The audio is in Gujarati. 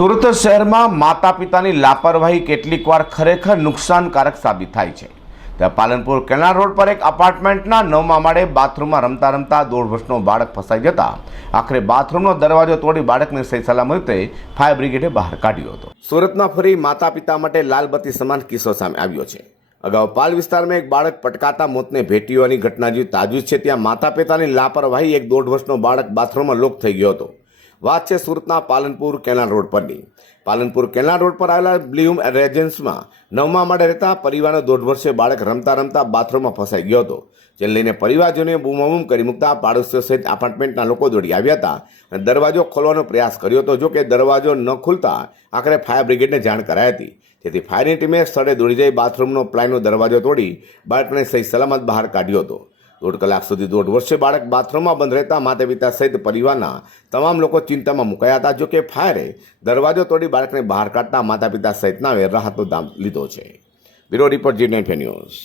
સુરત શહેરમાં માતા પિતાની લાપરવાહી કેટલીક વાર ખરેખર નુકસાનકારક સાબિત થાય છે. ત્યાં પાલનપુર કેનાલ રોડ પર એક અપાર્ટમેન્ટના નવમા માળે બાથરૂમમાં રમતા રમતા દોઢ વર્ષનો બાળક ફસાઈ જતા આખરે બાથરૂમનો દરવાજો તોડી બાળકને સહી સલામતે ફાયર બ્રિગેડે બહાર કાઢ્યો હતો. સુરતમાં ફરી માતા પિતા માટે લાલબત્તી સમાન કિસ્સો સામે આવ્યો છે. અગાઉ પાલ વિસ્તારમાં એક બાળક પટકાતા મોતને ભેટીઓની ઘટના જે તાજુજ છે, ત્યાં માતા પિતાની લાપરવાહી એક દોઢ વર્ષનો બાળક બાથરૂમમાં લોક થઈ ગયો હતો. વાત છે સુરતના પાલનપુર કેનાલ રોડ પરની. પાલનપુર કેનાલ રોડ પર આવેલા બ્લ્યુમ રેજન્સમાં નવમા માળે રહેતા પરિવારનો દોઢ વર્ષે બાળક રમતા રમતા બાથરૂમમાં ફસાઈ ગયો હતો. જેને લઈને પરિવારજનોએ બૂમાબૂમ કરી મૂકતા પાડોશીઓ સહિત એપાર્ટમેન્ટના લોકો દોડી આવ્યા હતા અને દરવાજો ખોલવાનો પ્રયાસ કર્યો હતો. જો કે દરવાજો ન ખુલતા આખરે ફાયર બ્રિગેડને જાણ કરાઈ હતી. જેથી ફાયરની ટીમે સ્થળે દોડી જઈ બાથરૂમનો પ્લાયનો દરવાજો તોડી બાળકને સહી સલામત બહાર કાઢ્યો હતો. દોઢ કલાક સુધી દોઢ વર્ષે બાળક બાથરૂમમાં બંધ રહેતા માતા પિતા સહિત પરિવારના તમામ લોકો ચિંતામાં મુકાયા હતા. જો કે ફાયરે દરવાજો તોડી બાળકને બહાર કાઢતા માતા પિતા સહિતનાએ રાહતનો દામ લીધો છે. Bureau report Zee News.